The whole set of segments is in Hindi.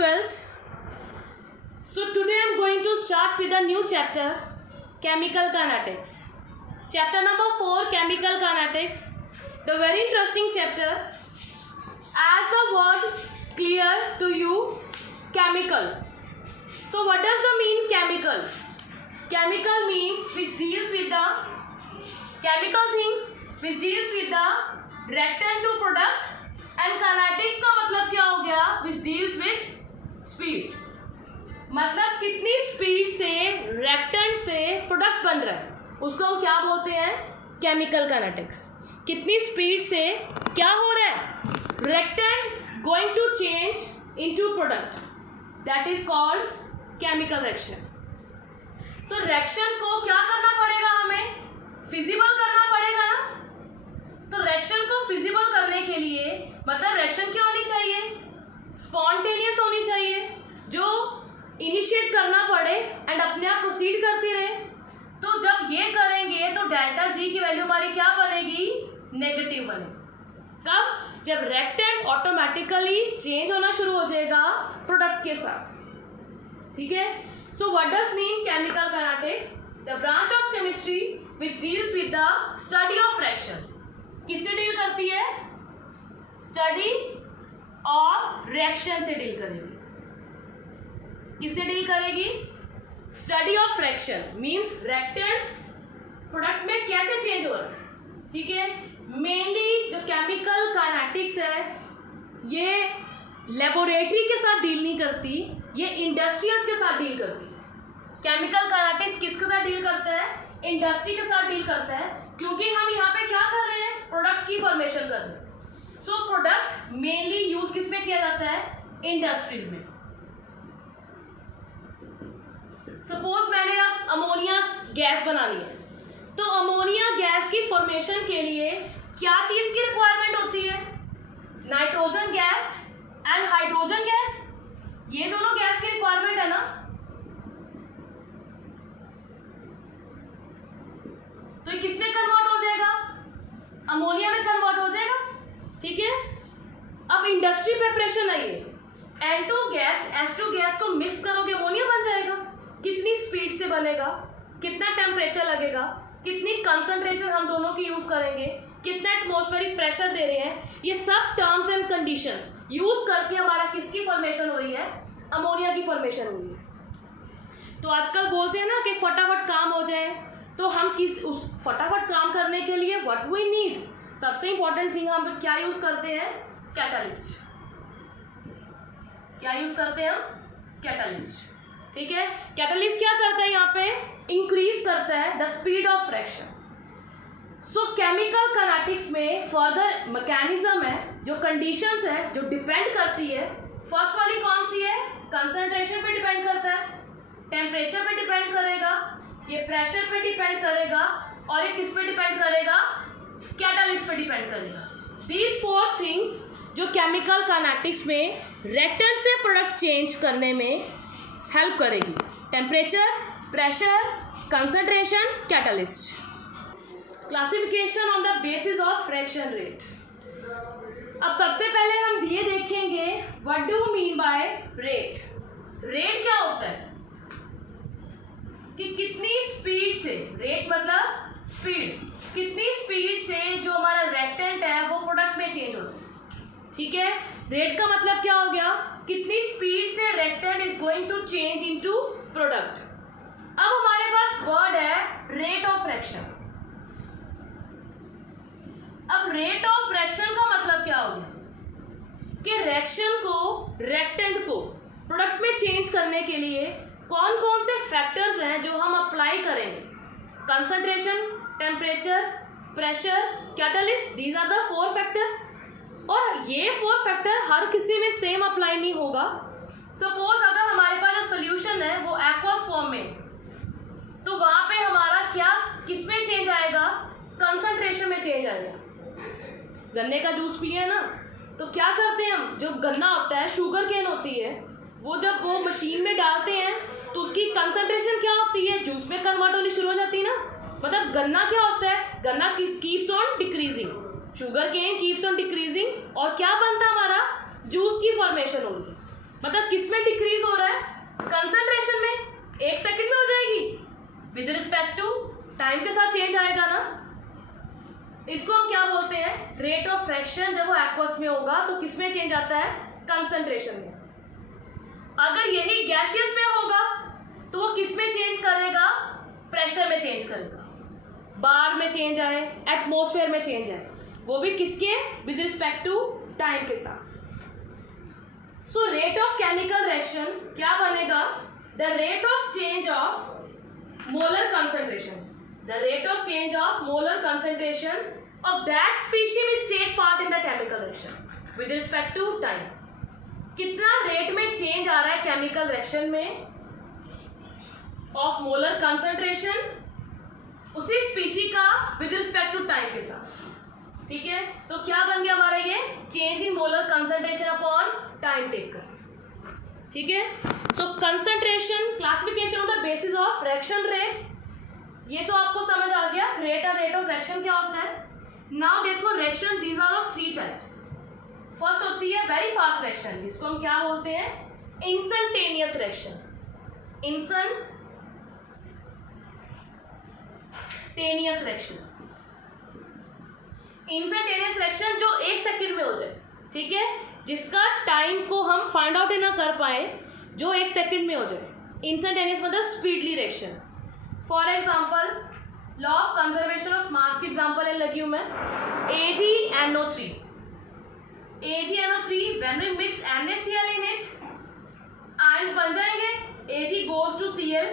12th. So today I am going to start with a new chapter, chemical kinetics. Chapter number 4, chemical kinetics. The very interesting chapter. As the word clear to you, chemical. So what does the mean chemical? Chemical means which deals with the chemical things which deals with the reactant to product, and kinetics का मतलब क्या हो गया? Which deals with speed. मतलब कितनी स्पीड से रिएक्टेंट से प्रोडक्ट बन रहा है उसको हम क्या बोलते हैं? Chemical kinetics. कितनी स्पीड से क्या हो रहा है? Reactant going to change into product, that is called chemical reaction. So reaction को क्या करना पड़ेगा? हमें फिजिबल करना पड़ेगा ना. तो रिएक्शन को फिजिबल करने के लिए मतलब रिएक्शन क्या होनी चाहिए? स्पॉन्टेनियस होनी चाहिए, जो इनिशिएट करना पड़े एंड अपने आप प्रोसीड करती रहे. तो जब ये करेंगे तो डेल्टा जी की वैल्यू हमारी क्या बनेगी? नेगेटिव बनेगी. कब? जब रिएक्टेंट ऑटोमेटिकली चेंज होना शुरू हो जाएगा प्रोडक्ट के साथ. ठीक है. So what does mean chemical kinetics? The branch of chemistry which deals with the study of reaction. किससे डील करती है? स्टडी ऑफ रिएक्शन से डील करेगी. किससे डील करेगी? Study of fraction means reactant product में कैसे चेंज हो रहा है. ठीक है. मेनली जो केमिकल काइनेटिक्स है ये लेबोरेटरी के साथ डील नहीं करती, ये इंडस्ट्रियल्स के साथ डील करती है. केमिकल काइनेटिक्स किसके साथ डील करता है? इंडस्ट्री के साथ डील करता है, क्योंकि हम यहाँ पे क्या कर रहे हैं? प्रोडक्ट की फॉर्मेशन कर रहे हैं. सो प्रोडक्ट मेनली यूज किस में किया जाता है? इंडस्ट्रीज में. सपोज मैंने अब अमोनिया गैस बनानी है, तो अमोनिया गैस की फॉर्मेशन के लिए क्या चीज की रिक्वायरमेंट होती है? Nitrogen gas and hydrogen gas. ये दोनों गैस की रिक्वायरमेंट है ना. तो ये किस में कन्वर्ट हो जाएगा? अमोनिया में कन्वर्ट हो जाएगा. ठीक है. अब इंडस्ट्री प्रिपरेशन है ये. N2 गैस H2 गैस को मिक्स करोगे अमोनिया बन जाएगा. कितनी स्पीड से बनेगा, कितना टेम्परेचर लगेगा, कितनी कंसंट्रेशन हम दोनों की यूज करेंगे, कितना एटमॉस्फेरिक प्रेशर दे रहे हैं, ये सब टर्म्स एंड कंडीशंस यूज करके हमारा किसकी फॉर्मेशन हो रही है? अमोनिया की फॉर्मेशन हो रही है. तो आजकल बोलते हैं ना कि फटाफट काम हो जाए, तो हम उस फटाफट काम करने के लिए व्हाट वी नीड, सबसे इंपॉर्टेंट थिंग हम क्या यूज करते हैं? कैटालिस्ट. क्या यूज करते हैं हम? कैटालिस्ट. ठीक है. कैटालिस्ट क्या करता है? यहाँ पे इंक्रीज करता है the speed of reaction. So chemical kinetics में फर्दर मैकेनिज्म है, जो कंडीशंस है जो डिपेंड करती है. फर्स्ट वाली कौन सी है? कंसंट्रेशन पे डिपेंड करता है, टेम्परेचर पे डिपेंड करेगा, ये प्रेशर पे डिपेंड करेगा, और ये किस पे डिपेंड करेगा? कैटालिस्ट पे डिपेंड करेगा. दीज 4 थिंग्स जो केमिकल काइनेटिक्स में रिएक्टेंट से प्रोडक्ट चेंज करने में हेल्प करेगी. Temperature, pressure, concentration, catalyst. Classification on the basis of reaction rate. अब सबसे पहले हम ये देखेंगे what do mean by rate. Rate क्या होता है? कि कितनी स्पीड से, रेट मतलब स्पीड, कितनी स्पीड से जो हमारा रिएक्टेंट है वो प्रोडक्ट में चेंज होता है. ठीक है. रेट का मतलब क्या हो गया? कितनी स्पीड से reactant is going to change into product. अब हमारे पास वर्ड है रेट ऑफ रिएक्शन. अब रेट ऑफ रिएक्शन का मतलब क्या हो गया? कि रिएक्शन को, रिएक्टेंट को प्रोडक्ट में चेंज करने के लिए कौन कौन से फैक्टर्स हैं जो हम अप्लाई करेंगे? Concentration, temperature, pressure, catalyst. These are the 4 factor. और ये 4 फैक्टर हर किसी में सेम अप्लाई नहीं होगा. सपोज अगर हमारे पास जो सोल्यूशन है वो एक्वस फॉर्म में, तो वहां पे हमारा क्या किस में चेंज आएगा? कंसंट्रेशन में चेंज आएगा. गन्ने का जूस पिए ना, तो क्या करते हैं हम? जो गन्ना होता है, शुगर केन होती है, वो जब वो मशीन में डालते हैं तो उसकी कंसंट्रेशन क्या होती है? जूस में कन्वर्ट होनी शुरू हो जाती है ना. मतलब गन्ना क्या होता है? गन्ना keeps on decreasing, sugar cane keeps on decreasing, और क्या बनता है हमारा? जूस की फॉर्मेशन होगी. मतलब किस में डिक्रीज हो रहा है? कंसंट्रेशन में। 1 सेकंड में हो जाएगी, विद रिस्पेक्ट टू टाइम के साथ चेंज आएगा ना। इसको हम क्या बोलते हैं? Rate of fraction. जब वो एक्वस में होगा तो किस में चेंज आता है? कंसंट्रेशन में। अगर यही गैसियस में होगा तो वो किस में चेंज करेगा? प्रेशर में चेंज करेगा। बार में चेंज आए, एटमॉस्फेयर में चेंज आए, वो भी किसके? विद रिस्पेक्ट टू टाइम के साथ। So rate of chemical reaction क्या बनेगा? The rate of change of molar concentration, the rate of change of molar concentration of that species which take part in the chemical reaction with respect to time. कितना रेट में चेंज आ रहा है केमिकल रिएक्शन में ऑफ मोलर कंसंट्रेशन उसी स्पीशी का विद रिस्पेक्ट टू टाइम के साथ। ठीक है, तो क्या बन गया हमारा ये? Change in molar concentration upon time taken. ठीक है, so concentration classification on the basis of reaction rate, ये तो आपको समझ आ गया। रेट और रेट ऑफ रिएक्शन क्या होता है। नाउ देखो reaction, these are of 3 types. First होती है वेरी फास्ट रिएक्शन, जिसको हम क्या बोलते हैं? Instantaneous reaction. Instantaneous reaction, instantaneous reaction जो 1 सेकंड में हो जाए। ठीक है, जिसका टाइम को हम फाइंड आउट ना कर पाए, जो 1 सेकंड में हो जाए। इंस्टेंटेनियस मतलब speedly reaction. For example law of conservation of mass की एग्जाम्पल है लगी हूं मैं। AgNO3, AgNO3 when we mix NaCl in it, ions बन जाएंगे। Ag goes to Cl,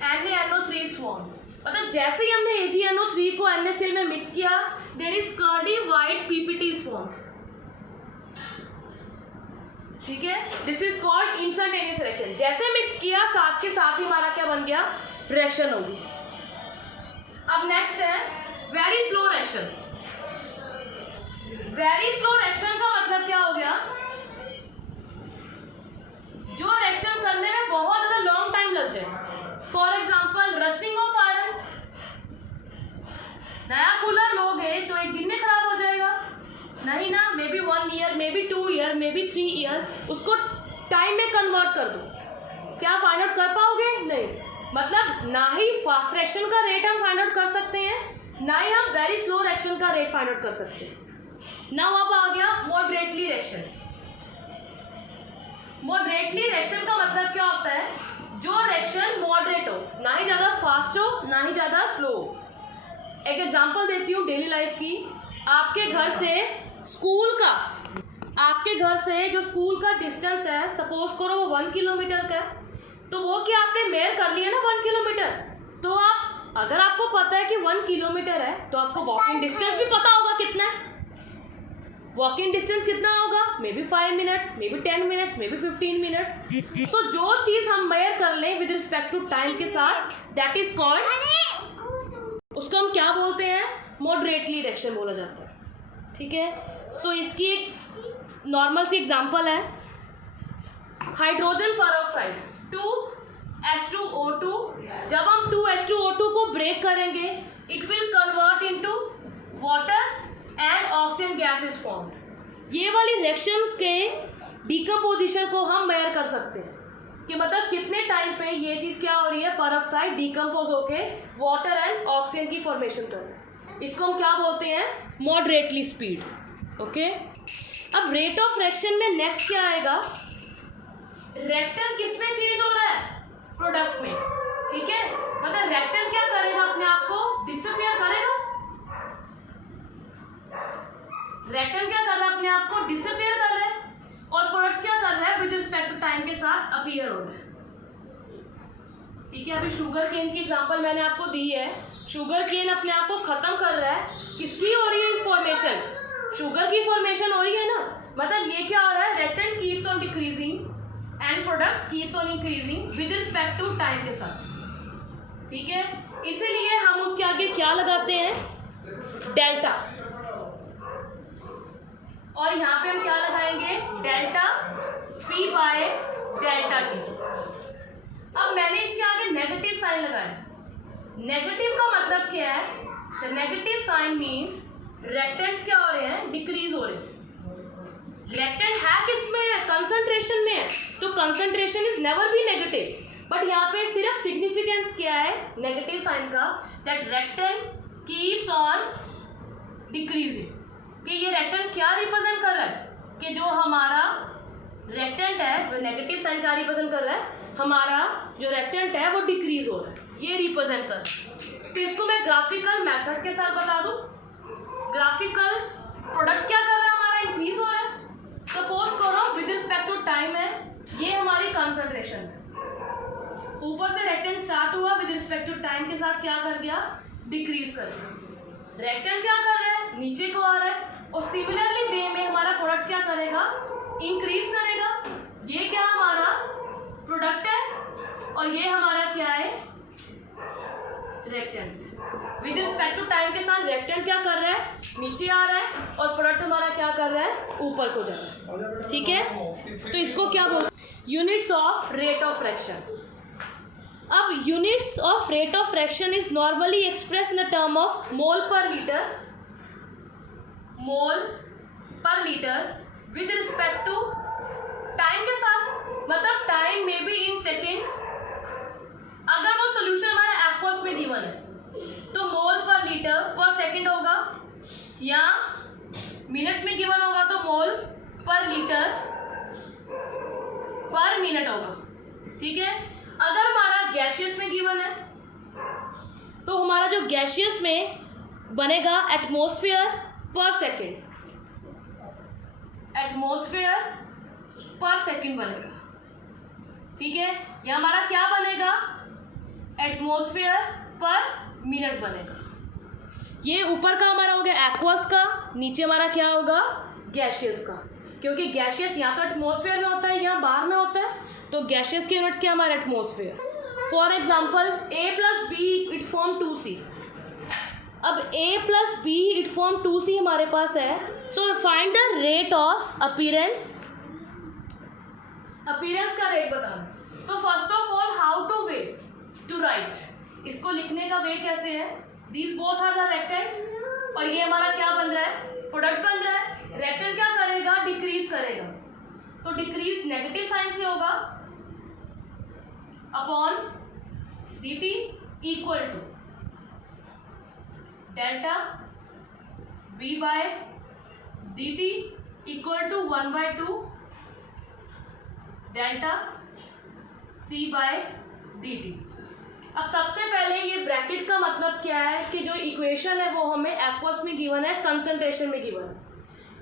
NaNO3 is formed। मतलब जैसे ही हमने AgNO3 को NaCl में मिक्स किया, there is curdy white PPT is formed। ठीक है, this is called instantaneous reaction. जैसे मिक्स किया, साथ के साथ ही हमारा क्या बन गया? रिएक्शन होगी। अब नेक्स्ट है very slow reaction. Very slow reaction का मतलब क्या हो गया? जो रिएक्शन करने में बहुत ज्यादा लॉन्ग टाइम लग जाए। For example rusting of iron. नया कूलर लोगे तो 1 दिन में खराब हो जाएगा? नहीं ना, may be 1 year, may be 2 year, may be 3 year. उसको टाइम में कन्वर्ट कर दो, क्या फाइंड आउट कर पाओगे? नहीं। मतलब ना ही फास्ट रिएक्शन का रेट हम फाइंड आउट कर सकते हैं, ना ही हम वेरी स्लो रिएक्शन का रेट फाइंड आउट कर सकते हैं। नाउ अब आ गया मॉडरेटली रिएक्शन। मॉडरेटली रिएक्शन का मतलब क्या होता है? जो रिएक्शन मॉडरेट हो, ना ही ज्यादा फास्ट हो, ना ही ज्यादा स्लो हो। एक एग्जांपल देती हूँ डेली लाइफ की। आपके घर से स्कूल का, आपके घर से जो स्कूल का डिस्टेंस है, सपोज करो वो 1 किलोमीटर का है, तो वो क्या आपने मेयर कर लिया ना 1 किलोमीटर। तो आप, अगर आपको पता है कि 1 किलोमीटर है, तो आपको वॉकिंग डिस्टेंस भी पता होगा कितना है। वॉकिंग डिस्टेंस कितना होगा? Maybe 5 minutes, maybe 10 minutes, maybe 15 minutes. So जो चीज हम मेयर कर लें विद रिस्पेक्ट टू टाइम के साथ, दैट इज कॉल्ड, उसको हम क्या बोलते हैं? मॉडरेटली रिएक्शन बोला जाता है। ठीक है, सो इसकी एक नॉर्मल सी एग्जांपल है हाइड्रोजन पेरोक्साइड 2H2O2। जब हम 2H2O2 को ब्रेक करेंगे, it will convert into water and oxygen gas is formed. ये वाली रिएक्शन के डिकम्पोजिशन को हम मेजर कर सकते हैं कि मतलब कितने टाइम पे ये चीज़ क्या हो रही है? पेरोक्साइड डिकम्पोज होके वाटर एंड ऑक्सीजन की फॉर्मेशन कर रही है। इसको हम क्या बोलते हैं? Moderately speed. ओके, अब रेट ऑफ रिएक्शन में नेक्स्ट क्या आएगा? रिएक्टेंट किस में चेंज हो रहा है? प्रोडक्ट में। ठीक है, मतलब रिएक्टेंट क्या करेगा? अपने आप को डिसअपियर करेगा। रिएक्टेंट क्या कर रहा है? अपने आप को डिसअपियर कर रहा है। और प्रोडक्ट क्या कर रहा है? विद रिस्पेक्ट टू टाइम के साथ अपीयर हो रहा है। ठीक है, अभी शुगर केन की एग्जांपल मैंने आपको दी है। शुगर केन अपने आप को खत्म कर रहा है। किसकी हो रही है इन्फॉर्मेशन? शुगर की फॉर्मेशन हो रही है ना। मतलब ये क्या हो रहा है? Reactant keeps on decreasing and products keeps on increasing with respect to time के साथ। ठीक है, इसीलिए हम उसके आगे क्या लगाते हैं? डेल्टा। और यहाँ पे हम क्या लगाएंगे? Delta P by delta T। अब मैंने इसके आगे नेगेटिव साइन लगाया। नेगेटिव का मतलब क्या है? The negative sign means reactants क्या हो रहे हैं? डिक्रीज हो रहे हैं। Concentration is never be negative, but यहाँ पे सिर्फ सिग्निफिकेंस क्या है नेगेटिव साइन का, that reactant keeps on decreasing, कि ये रेक्टेंट क्या रिप्रेजेंट कर रहा है, कि जो हमारा रेक्टेंट है वो नेगेटिव साइन क्या रिप्रेजेंट कर रहा है, हमारा जो रेक्टेंट है वो डिक्रीज हो रहा है, ये रिप्रेजेंट कर रहा है। तो इसको मैं ग्राफिकल मेथड के साथ बता दूं। ग्राफिकल प्रोडक्ट क्या कर रहा है, हमारा इंक्रीज हो रहा है। सपोज करो विद रिस्पेक्ट टू टाइम है, ये हमारी कंसंट्रेशन है, ऊपर से रेक्टेंट स्टार्ट हुआ, विद रिस्पेक्ट टू टाइम के साथ क्या कर गया, डिक्रीज कर गया। रेक्टेंट क्या कर रहा है, नीचे को आ रहा है, और सिमिलरली वे में हमारा प्रोडक्ट क्या करेगा, इंक्रीज करेगा। ये क्या हमारा प्रोडक्ट है और ये हमारा क्या है, reactant. With respect to time के साथ रेक्टेंट क्या कर रहा है, नीचे आ रहा है, और प्रोडक्ट हमारा क्या कर रहा है, ऊपर को जा रहा है। ठीक है, तो इसको क्या बोलते हैं, units of rate of fraction. अब units of rate of fraction is normally express in the term of mole per litre, mole per litre with respect to time के साथ, मतलब टाइम में भी इन सेकेंड्स। अगर वो सोल्यूशन हमारे एक्वस में गिवन है तो मोल पर लीटर पर सेकेंड होगा, या मिनट में गिवन होगा तो मोल पर लीटर पर मिनट होगा। ठीक है, अगर हमारा गैसियस में गिवन है तो हमारा जो गैसियस में बनेगा एटमॉस्फेयर पर सेकेंड, एटमॉस्फेयर पर सेकेंड बनेगा। ठीक है, यह हमारा क्या बनेगा, एटमॉस्फेयर पर मिनट बनेगा। ये ऊपर का हमारा हो गया एक्वस का, नीचे हमारा क्या होगा, गैसियस का, क्योंकि गैसियस यहाँ तो एटमॉस्फेयर में होता है, यहाँ बाहर में होता है, तो गैसियस के यूनिट्स क्या हमारा atmosphere. For example a plus B it form 2c। अब a plus B it form 2c हमारे पास है, so find the rate of appearance. Appearance का रेट बताना। तो first of all how to way to write, इसको लिखने का वे कैसे है, this both are the reactant, और ये हमारा क्या बन रहा है, प्रोडक्ट बन रहा है। रेक्टेंट क्या करेगा, डिक्रीज करेगा, तो डिक्रीज नेगेटिव साइन से होगा, upon dt equal to delta v by dt equal to 1/2 delta c by dt। अब सबसे पहले ये ब्रैकेट का मतलब क्या है, कि जो इक्वेशन है वो हमें एक्वस में गिवन है, कंसंट्रेशन में गिवन है।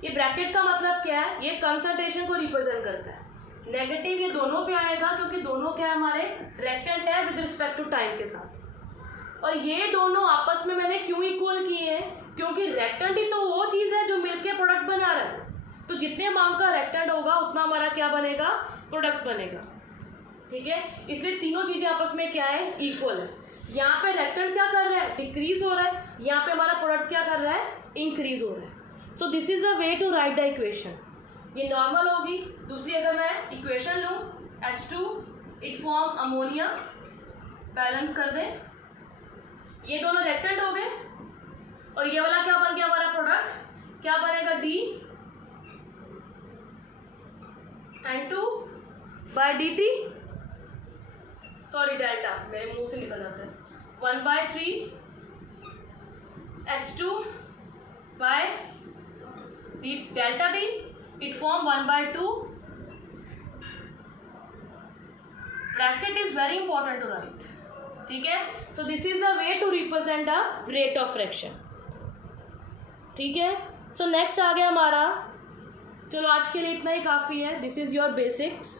ये ब्रैकेट का मतलब क्या है, ये कंसंट्रेशन को रिप्रेजेंट करता है। नेगेटिव ये दोनों पे आएगा क्योंकि दोनों क्या हमारे रेक्टेंट है विद रिस्पेक्ट टू टाइम के साथ। और ये दोनों आपस में मैंने क्यों इक्वल किए हैं, क्योंकि रेक्टेंट ही तो वो चीज़ है जो मिलके प्रोडक्ट बना रहा है, तो जितने अमाउंट का रेक्टेंट होगा उतना हमारा क्या बनेगा, प्रोडक्ट बनेगा। ठीक है, इसलिए तीनों चीज़ें आपस में क्या है, इक्वल है। यहाँ पे रेक्टेंट क्या कर रहा है, डिक्रीज हो रहा है, यहाँ पे हमारा प्रोडक्ट क्या कर रहा है, इंक्रीज हो रहा है। So this is the way to write the equation. ये नॉर्मल होगी। दूसरी अगर मैं इक्वेशन लूँ, H2 it form ammonia, balance कर दें, ये दोनों रेक्टेंट हो गए, और ये वाला क्या बन गया हमारा प्रोडक्ट, क्या बनेगा, D N2 by dt, sorry delta मेरे मुंह से निकल जाता है, 1/3 H2 by delta D it form 1/2. Bracket is very important to write. ठीक है, so this is the way to represent a rate of fraction. ठीक है, so next आ गया हमारा, चलो आज के लिए इतना ही काफ़ी है। This is your basics.